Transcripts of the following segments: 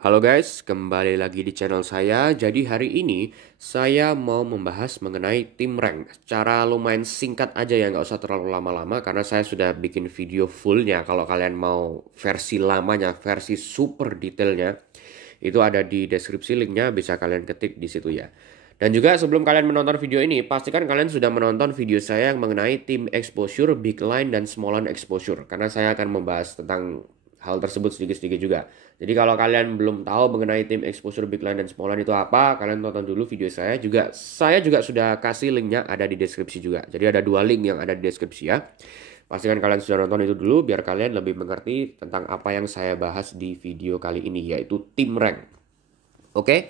Halo guys, kembali lagi di channel saya. Jadi hari ini saya mau membahas mengenai tim rank. Secara lumayan singkat aja ya, nggak usah terlalu lama-lama karena saya sudah bikin video fullnya. Kalau kalian mau versi lamanya, versi super detailnya, itu ada di deskripsi linknya, bisa kalian ketik di situ ya. Dan juga sebelum kalian menonton video ini, pastikan kalian sudah menonton video saya yang mengenai tim exposure, big line, dan small line exposure. Karena saya akan membahas tentang hal tersebut sedikit-sedikit juga. Jadi kalau kalian belum tahu mengenai tim exposure, big line, dan small line itu apa, kalian tonton dulu video saya juga. Saya juga sudah kasih linknya ada di deskripsi juga. Jadi ada dua link yang ada di deskripsi ya. Pastikan kalian sudah nonton itu dulu biar kalian lebih mengerti tentang apa yang saya bahas di video kali ini, yaitu tim rank. Oke?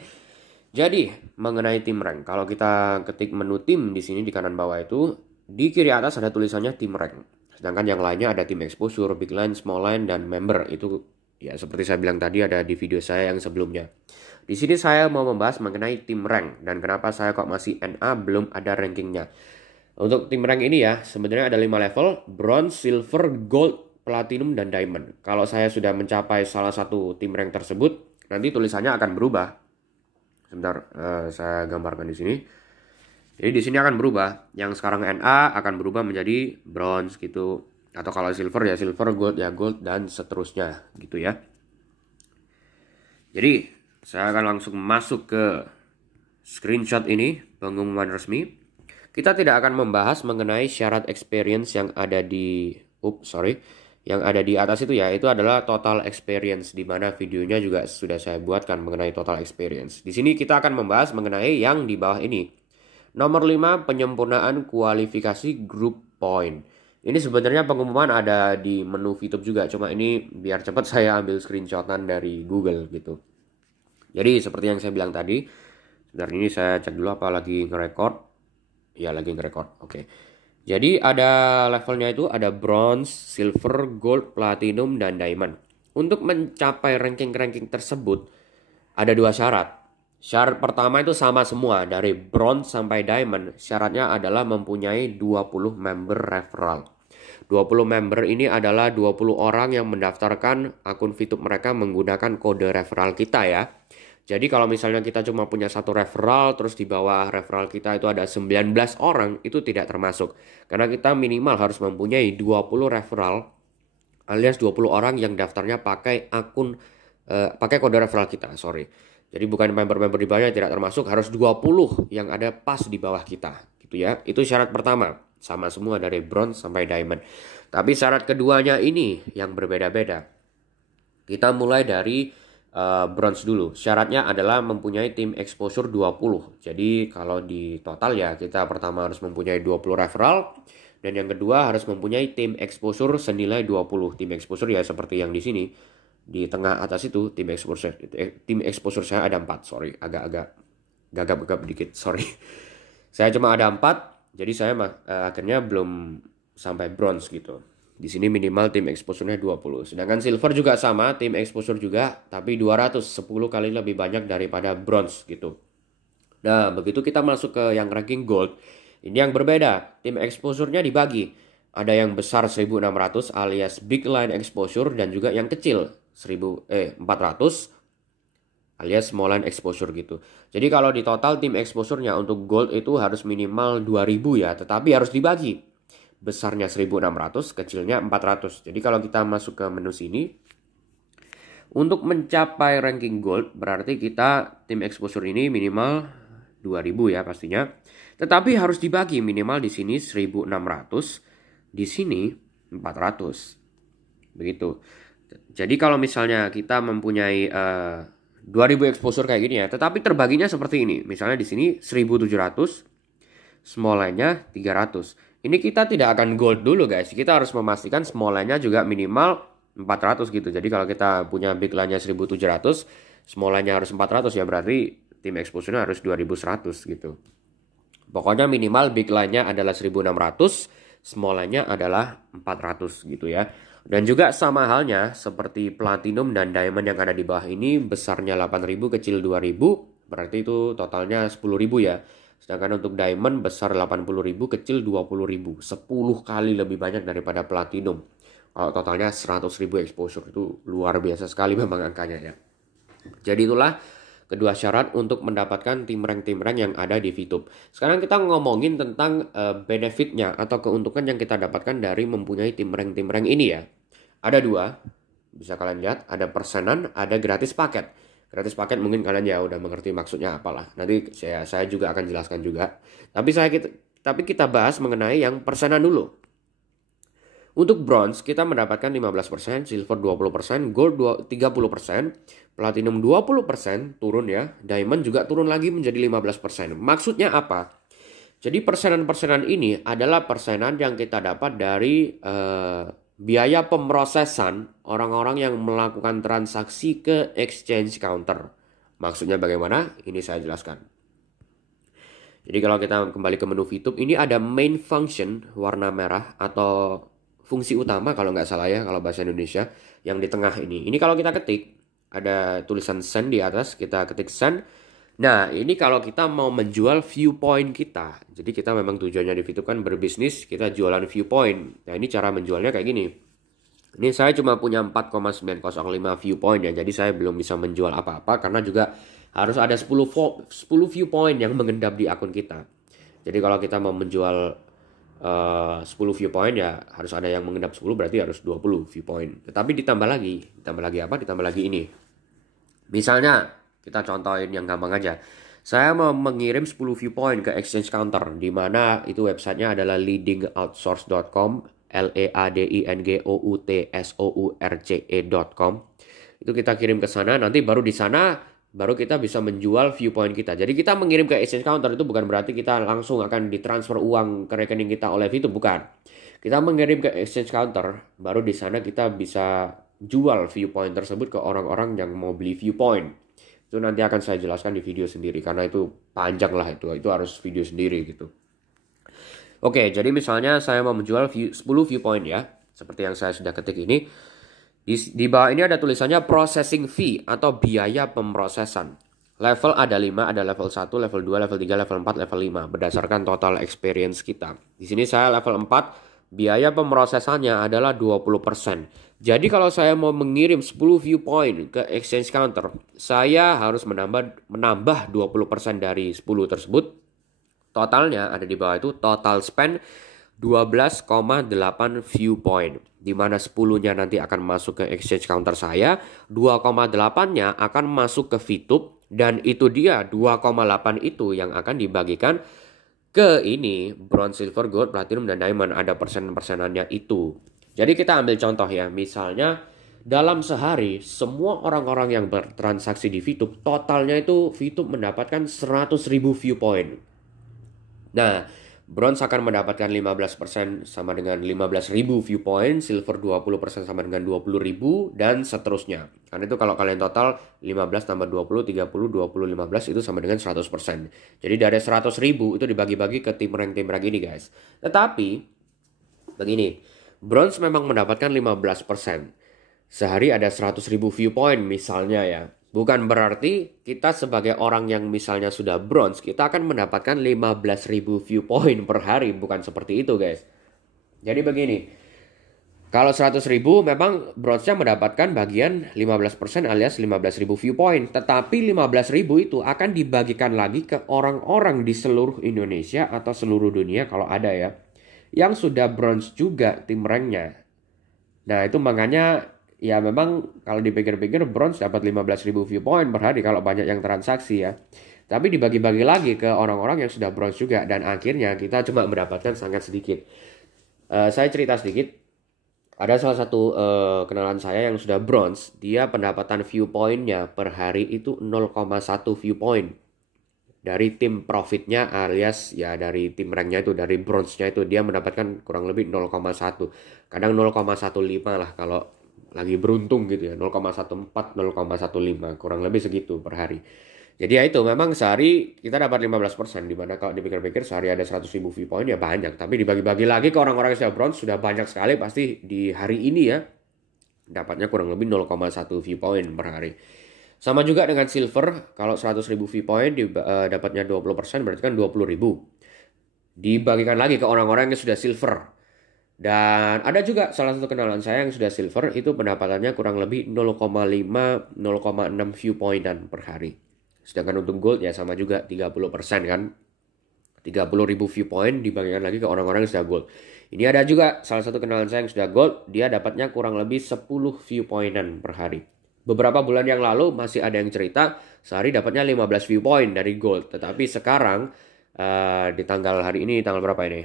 Jadi mengenai tim rank, kalau kita ketik menu tim di sini di kanan bawah itu, di kiri atas ada tulisannya tim rank. Sedangkan yang lainnya ada tim exposure, big line, small line, dan member. Itu ya seperti saya bilang tadi ada di video saya yang sebelumnya. Di sini saya mau membahas mengenai tim rank dan kenapa saya kok masih NA belum ada rankingnya. Untuk tim rank ini ya sebenarnya ada 5 level: bronze, silver, gold, platinum, dan diamond. Kalau saya sudah mencapai salah satu tim rank tersebut, nanti tulisannya akan berubah. Sebentar, saya gambarkan di sini. Jadi di sini akan berubah. Yang sekarang NA akan berubah menjadi bronze gitu. Atau kalau silver ya silver, gold ya gold, dan seterusnya gitu ya. Jadi saya akan langsung masuk ke screenshot ini, pengumuman resmi. Kita tidak akan membahas mengenai syarat experience yang ada di yang ada di atas itu ya. Itu adalah total experience, di mana videonya juga sudah saya buatkan mengenai total experience. Di sini kita akan membahas mengenai yang di bawah ini. Nomor 5, penyempurnaan kualifikasi group point. Ini sebenarnya pengumuman ada di menu VTube juga, cuma ini biar cepat saya ambil screenshotan dari Google gitu. Jadi seperti yang saya bilang tadi, sebentar ini saya cek dulu apa lagi ngerekord. Ya lagi ngerekord, oke. Jadi ada levelnya itu ada bronze, silver, gold, platinum, dan diamond. Untuk mencapai ranking-ranking tersebut ada dua syarat. Syarat pertama itu sama semua, dari bronze sampai diamond. Syaratnya adalah mempunyai 20 member referral. 20 member ini adalah 20 orang yang mendaftarkan akun VTube mereka menggunakan kode referral kita ya. Jadi kalau misalnya kita cuma punya satu referral, terus di bawah referral kita itu ada 19 orang, itu tidak termasuk. Karena kita minimal harus mempunyai 20 referral, alias 20 orang yang daftarnya pakai akun, pakai kode referral kita, sorry. Jadi bukan member-member di bawahnya tidak termasuk, harus 20 yang ada pas di bawah kita gitu ya. Itu syarat pertama, sama semua dari bronze sampai diamond. Tapi syarat keduanya ini yang berbeda-beda. Kita mulai dari bronze dulu. Syaratnya adalah mempunyai tim exposure 20. Jadi kalau di total ya kita pertama harus mempunyai 20 referral, dan yang kedua harus mempunyai tim exposure senilai 20. Tim exposure ya seperti yang di sini. Di tengah atas itu tim exposure saya ada 4, sorry, agak-agak gagap-gagap dikit, sorry. Saya cuma ada 4, jadi saya akhirnya belum sampai bronze gitu. Di sini minimal tim exposure-nya 20. Sedangkan silver juga sama, tim exposure juga, tapi 200, 10 kali lebih banyak daripada bronze gitu. Nah, begitu kita masuk ke yang ranking gold, ini yang berbeda. Tim exposure-nya dibagi. Ada yang besar 1600 alias big line exposure, dan juga yang kecil 400 alias small line exposure gitu. Jadi kalau di total tim exposure-nya untuk gold itu harus minimal 2000 ya, tetapi harus dibagi. Besarnya 1600, kecilnya 400. Jadi kalau kita masuk ke menu sini, untuk mencapai ranking gold berarti kita tim exposure ini minimal 2000 ya pastinya. Tetapi harus dibagi, minimal di sini 1600, di sini 400. Begitu. Jadi kalau misalnya kita mempunyai 2000 exposure kayak gini ya, tetapi terbaginya seperti ini. Misalnya di sini 1700, small line-nya 300. Ini kita tidak akan gold dulu guys. Kita harus memastikan small line-nya juga minimal 400 gitu. Jadi kalau kita punya big line-nya 1700, small line-nya harus 400 ya, berarti tim exposure-nya harus 2100 gitu. Pokoknya minimal big line-nya adalah 1600, small line-nya adalah 400 gitu ya. Dan juga sama halnya seperti platinum dan diamond yang ada di bawah ini, besarnya 8000, kecil 2000, berarti itu totalnya 10.000 ya. Sedangkan untuk diamond besar 80.000, kecil 20.000, 10 kali lebih banyak daripada platinum. Kalau totalnya 100.000 exposure, itu luar biasa sekali memang angkanya ya. Jadi itulah kedua syarat untuk mendapatkan tim rank yang ada di VTube. Sekarang kita ngomongin tentang benefitnya atau keuntungan yang kita dapatkan dari mempunyai tim rank ini ya. Ada dua, bisa kalian lihat, ada persenan, ada gratis paket. Gratis paket mungkin kalian ya udah mengerti maksudnya apalah. Nanti saya juga akan jelaskan juga. Tapi kita bahas mengenai yang persenan dulu. Untuk bronze kita mendapatkan 15%, silver 20%, gold 30%, platinum 20% turun ya, diamond juga turun lagi menjadi 15%. Maksudnya apa? Jadi persenan-persenan ini adalah persenan yang kita dapat dari biaya pemrosesan orang-orang yang melakukan transaksi ke exchange counter. Maksudnya bagaimana? Ini saya jelaskan. Jadi kalau kita kembali ke menu VTube, ini ada main function warna merah atau fungsi utama kalau nggak salah ya, kalau bahasa Indonesia, yang di tengah ini. Ini kalau kita ketik, ada tulisan send di atas, kita ketik send. Nah, ini kalau kita mau menjual viewpoint kita. Jadi kita memang tujuannya di VTube kan berbisnis, kita jualan viewpoint. Nah, ini cara menjualnya kayak gini. Ini saya cuma punya 4,905 viewpoint ya, jadi saya belum bisa menjual apa-apa karena juga harus ada 10 viewpoint yang mengendap di akun kita. Jadi kalau kita mau menjual 10 viewpoint ya harus ada yang mengendap 10, berarti harus 20 viewpoint. Tetapi ditambah lagi apa? Ditambah lagi ini. Misalnya kita contohin yang gampang aja. Saya mau mengirim 10 viewpoint ke exchange counter, di mana itu websitenya adalah leadingoutsource.com, leadingoutsource.com. Itu kita kirim ke sana, nanti baru di sana baru kita bisa menjual viewpoint kita. Jadi kita mengirim ke exchange counter itu bukan berarti kita langsung akan ditransfer uang ke rekening kita oleh VTube, bukan. Kita mengirim ke exchange counter, baru di sana kita bisa jual viewpoint tersebut ke orang-orang yang mau beli viewpoint. Itu nanti akan saya jelaskan di video sendiri karena itu panjang lah, itu harus video sendiri gitu. Oke, jadi misalnya saya mau menjual 10 viewpoint ya, seperti yang saya sudah ketik ini. Di bawah ini ada tulisannya processing fee atau biaya pemrosesan. Level ada 5, ada level 1, level 2, level 3, level 4, level 5 berdasarkan total experience kita. Di sini saya level 4, biaya pemrosesannya adalah 20%. Jadi kalau saya mau mengirim 10 viewpoint ke exchange counter, saya harus menambah 20% dari 10 tersebut. Totalnya ada di bawah itu, total spend 12,8 viewpoint, di mana 10-nya nanti akan masuk ke exchange counter saya, 2,8-nya akan masuk ke VTube, dan itu dia 2,8 itu yang akan dibagikan ke ini bronze, silver, gold, platinum, dan diamond. Ada persen-persenannya itu. Jadi kita ambil contoh ya, misalnya dalam sehari semua orang-orang yang bertransaksi di VTube, totalnya itu VTube mendapatkan 100.000 viewpoint. Nah, bronze akan mendapatkan 15% sama dengan 15.000 viewpoint, silver 20% sama dengan 20.000, dan seterusnya. Karena itu kalau kalian total 15 tambah 20, 30, 20, 15 itu sama dengan 100%. Jadi dari 100.000 itu dibagi-bagi ke tim rank ini guys. Tetapi, begini, bronze memang mendapatkan 15%. Sehari ada 100.000 viewpoint misalnya ya. Bukan berarti kita sebagai orang yang misalnya sudah bronze, kita akan mendapatkan 15.000 viewpoint per hari. Bukan seperti itu guys. Jadi begini, kalau 100.000 memang bronze-nya mendapatkan bagian 15% alias 15.000 viewpoint. Tetapi 15.000 itu akan dibagikan lagi ke orang-orang di seluruh Indonesia atau seluruh dunia kalau ada ya, yang sudah bronze juga tim ranknya. Nah itu makanya ya memang kalau dipikir-pikir bronze dapat 15.000 viewpoint per hari kalau banyak yang transaksi ya. Tapi dibagi-bagi lagi ke orang-orang yang sudah bronze juga, dan akhirnya kita cuma mendapatkan sangat sedikit. Saya cerita sedikit. Ada salah satu kenalan saya yang sudah bronze, dia pendapatan viewpointnya per hari itu 0,1 viewpoint. Dari tim profitnya alias ya dari tim ranknya itu, dari bronze-nya itu dia mendapatkan kurang lebih 0,1. Kadang 0,15 lah kalau lagi beruntung gitu ya, 0,14, 0,15 kurang lebih segitu per hari. Jadi ya itu memang sehari kita dapat 15%, dimana kalau dipikir-pikir sehari ada 100.000 viewpoint ya banyak, tapi dibagi-bagi lagi ke orang-orang yang sudah bronze sudah banyak sekali, pasti di hari ini ya dapatnya kurang lebih 0,1 viewpoint per hari. Sama juga dengan silver, kalau 100.000 viewpoint dapatnya 20%, berarti kan 20.000. Dibagikan lagi ke orang-orang yang sudah silver. Dan ada juga salah satu kenalan saya yang sudah silver, itu pendapatannya kurang lebih 0,5-0,6 view pointan per hari. Sedangkan untuk gold ya sama juga 30% kan. 30.000 view point dibagikan lagi ke orang-orang yang sudah gold. Ini ada juga salah satu kenalan saya yang sudah gold, dia dapatnya kurang lebih 10 view pointan per hari. Beberapa bulan yang lalu masih ada yang cerita sehari dapatnya 15 view point dari gold. Tetapi sekarang di tanggal hari ini, tanggal berapa ini?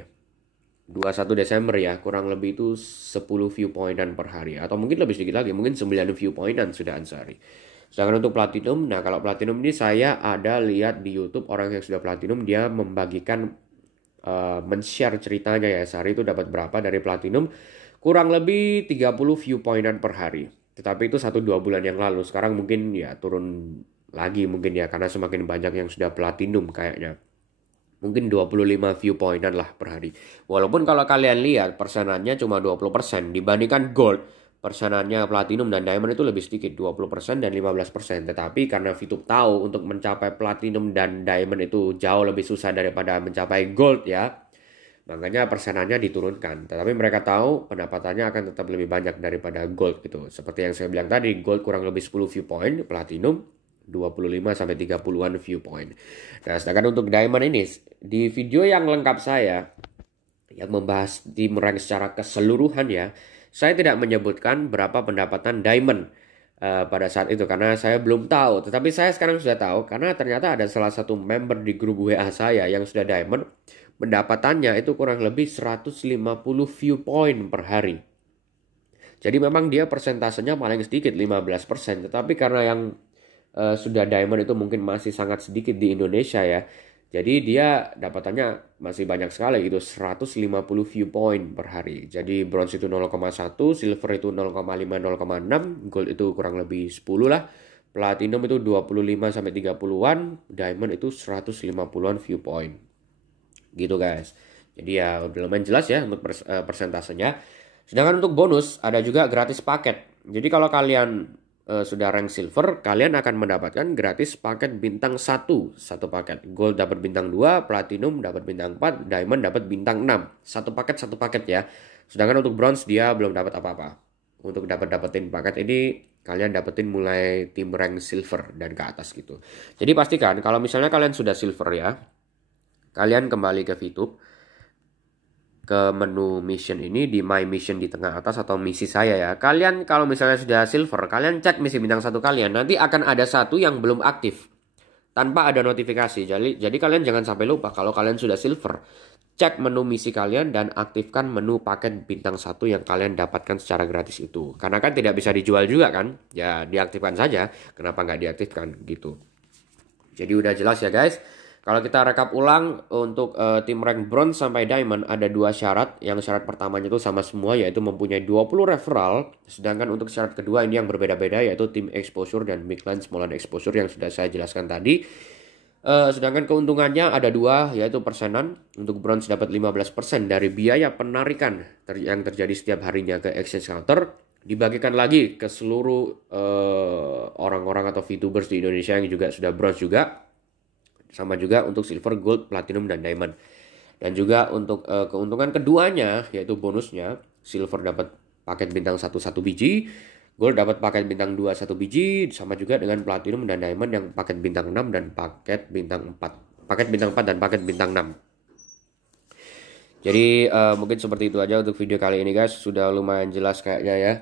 21 Desember ya, kurang lebih itu 10 view pointan per hari. Atau mungkin lebih sedikit lagi, mungkin 9 view pointan sudah sehari. Sedangkan untuk platinum, nah kalau platinum ini saya ada lihat di YouTube orang yang sudah platinum, dia membagikan, men-share ceritanya ya, sehari itu dapat berapa dari platinum. Kurang lebih 30 view pointan per hari. Tetapi itu 1-2 bulan yang lalu, sekarang mungkin ya turun lagi mungkin ya, karena semakin banyak yang sudah platinum kayaknya. Mungkin 25 view pointan lah per hari. Walaupun kalau kalian lihat persenannya cuma 20% dibandingkan gold. Persenannya platinum dan diamond itu lebih sedikit, 20% dan 15%. Tetapi karena VTube tahu untuk mencapai platinum dan diamond itu jauh lebih susah daripada mencapai gold ya, makanya persenannya diturunkan. Tetapi mereka tahu pendapatannya akan tetap lebih banyak daripada gold gitu. Seperti yang saya bilang tadi, gold kurang lebih 10 view point, platinum 25-30-an view point. Nah, sedangkan untuk diamond ini, di video yang lengkap saya yang membahas team rank secara keseluruhan ya, saya tidak menyebutkan berapa pendapatan diamond pada saat itu karena saya belum tahu. Tetapi saya sekarang sudah tahu karena ternyata ada salah satu member di grup WA saya yang sudah diamond, pendapatannya itu kurang lebih 150 view point per hari. Jadi memang dia persentasenya paling sedikit 15%, tetapi karena yang sudah diamond itu mungkin masih sangat sedikit di Indonesia ya. Jadi dia dapatannya masih banyak sekali gitu, 150 view point per hari. Jadi bronze itu 0,1, silver itu 0,5-0,6, gold itu kurang lebih 10 lah. Platinum itu 25-30-an, diamond itu 150-an view point. Gitu guys. Jadi ya udah lumayan jelas ya untuk persentasenya. Sedangkan untuk bonus ada juga gratis paket. Jadi kalau kalian sudah rank silver, kalian akan mendapatkan gratis paket bintang 1, satu paket. Gold dapat bintang 2, platinum dapat bintang 4, diamond dapat bintang 6. Satu paket ya. Sedangkan untuk bronze dia belum dapat apa-apa. Untuk dapetin paket ini kalian dapetin mulai tim rank silver dan ke atas gitu. Jadi pastikan kalau misalnya kalian sudah silver ya, kalian kembali ke VTube, ke menu mission ini, di my mission di tengah atas atau misi saya ya. Kalian kalau misalnya sudah silver, kalian cek misi bintang 1 kalian. Nanti akan ada satu yang belum aktif tanpa ada notifikasi. Jadi kalian jangan sampai lupa kalau kalian sudah silver. Cek menu misi kalian dan aktifkan menu paket bintang 1 yang kalian dapatkan secara gratis itu. Karena kan tidak bisa dijual juga kan. Ya diaktifkan saja. Kenapa nggak diaktifkan gitu. Jadi udah jelas ya guys. Kalau kita rekap ulang untuk tim rank bronze sampai diamond ada 2 syarat. Yang syarat pertamanya itu sama semua yaitu mempunyai 20 referral. Sedangkan untuk syarat kedua ini yang berbeda-beda yaitu tim exposure dan big line small line exposure yang sudah saya jelaskan tadi. Sedangkan keuntungannya ada 2 yaitu persenan. Untuk bronze dapat 15% dari biaya penarikan yang terjadi setiap harinya ke exchange counter. Dibagikan lagi ke seluruh orang-orang atau VTubers di Indonesia yang juga sudah bronze juga. Sama juga untuk silver, gold, platinum, dan diamond. Dan juga untuk keuntungan keduanya, yaitu bonusnya, silver dapat paket bintang 1 biji, gold dapat paket bintang 2 1 biji, sama juga dengan platinum dan diamond yang paket bintang 6 dan paket bintang 4. Paket bintang 4 dan paket bintang 6. Jadi mungkin seperti itu aja untuk video kali ini guys. Sudah lumayan jelas kayaknya ya.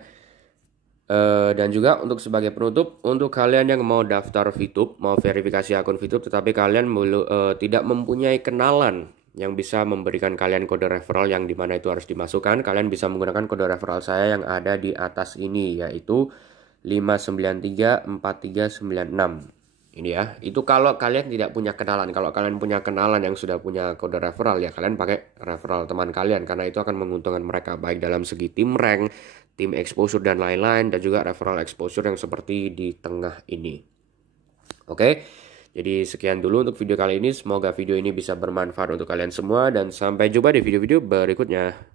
Dan juga untuk sebagai penutup, untuk kalian yang mau daftar VTube, mau verifikasi akun VTube, tetapi kalian tidak mempunyai kenalan yang bisa memberikan kalian kode referral yang dimana itu harus dimasukkan, kalian bisa menggunakan kode referral saya yang ada di atas ini, yaitu 5934396. Ini ya, itu kalau kalian tidak punya kenalan. Kalau kalian punya kenalan yang sudah punya kode referral, ya kalian pakai referral teman kalian, karena itu akan menguntungkan mereka baik dalam segi tim rank, tim exposure dan lain-lain, dan juga referral exposure yang seperti di tengah ini. Oke, jadi sekian dulu untuk video kali ini. Semoga video ini bisa bermanfaat untuk kalian semua dan sampai jumpa di video-video berikutnya.